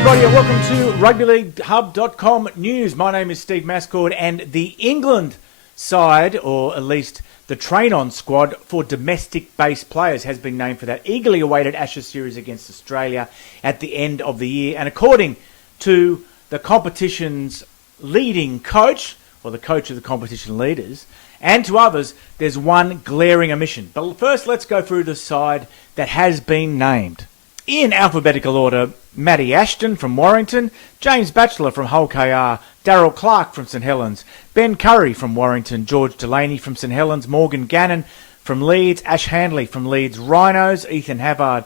everybody, and welcome to RugbyLeagueHub.com news. My name is Steve Mascord, and the England side, or at least the train-on squad for domestic-based players, has been named for that eagerly awaited Ashes series against Australia at the end of the year. And according to the competition's leading coach, or the coach of the competition leaders, and to others, there's one glaring omission. But first, let's go through the side that has been named. In alphabetical order, Matty Ashton from Warrington, James Batchelor from Hull KR, Darryl Clark from St Helens, Ben Curry from Warrington, George Delaney from St Helens, Morgan Gannon from Leeds, Ash Handley from Leeds Rhinos, Ethan Havard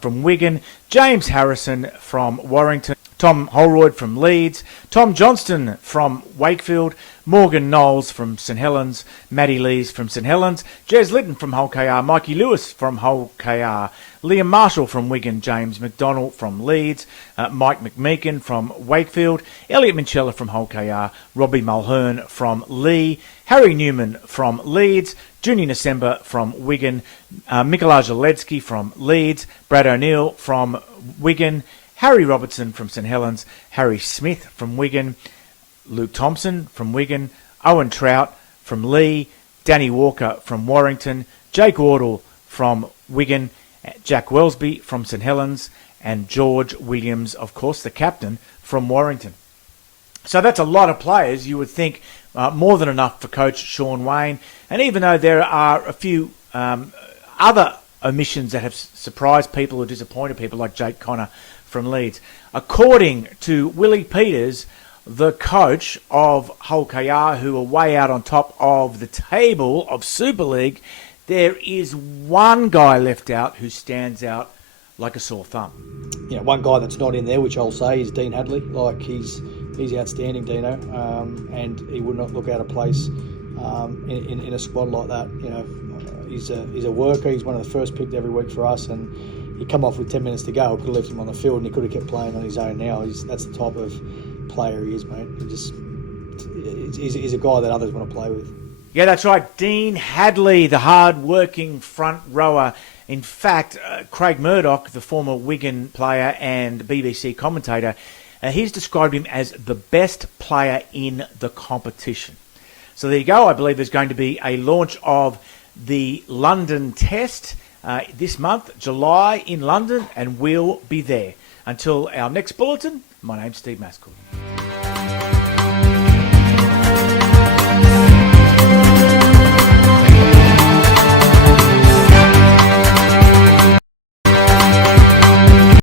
from Wigan, James Harrison from Warrington, Tom Holroyd from Leeds, Tom Johnston from Wakefield, Morgan Knowles from St Helens, Matty Lees from St Helens, Jez Litton from Hull KR, Mikey Lewis from Hull KR, Liam Marshall from Wigan, James McDonald from Leeds, Mike McMeekin from Wakefield, Elliot Minchella from Hull KR, Robbie Mulhern from Lee, Harry Newman from Leeds, Junior December from Wigan, Mikolaj Oledzki from Leeds, Brad O'Neill from Wigan, Harry Robertson from St Helens, Harry Smith from Wigan, Luke Thompson from Wigan, Owen Trout from Lee, Danny Walker from Warrington, Jake Wardle from Wigan, Jack Wellesby from St Helens, and George Williams, of course, the captain, from Warrington. So that's a lot of players. You would think more than enough for coach Shaun Wane. And even though there are a few other omissions that have surprised people or disappointed people, like Jake Connor from Leeds, according to Willie Peters, the coach of Hull KR, who are way out on top of the table of Super League, there is one guy left out who stands out like a sore thumb. Yeah, one guy that's not in there, which I'll say, is Dean Hadley. Like, he's outstanding, Dino, and he would not look out of place in a squad like that. You know, he's a worker. He's one of the first picked every week for us, and he come off with 10 minutes to go. We could have left him on the field, and he could have kept playing on his own. Now that's the type of player he is, mate. He's a guy that others want to play with. Yeah, that's right. Dean Hadley, the hard-working front rower. In fact, Craig Murdoch, the former Wigan player and BBC commentator, he's described him as the best player in the competition. So there you go. I believe there's going to be a launch of the London Test this month, July, in London, and we'll be there. Until our next bulletin, my name's Steve Mascord.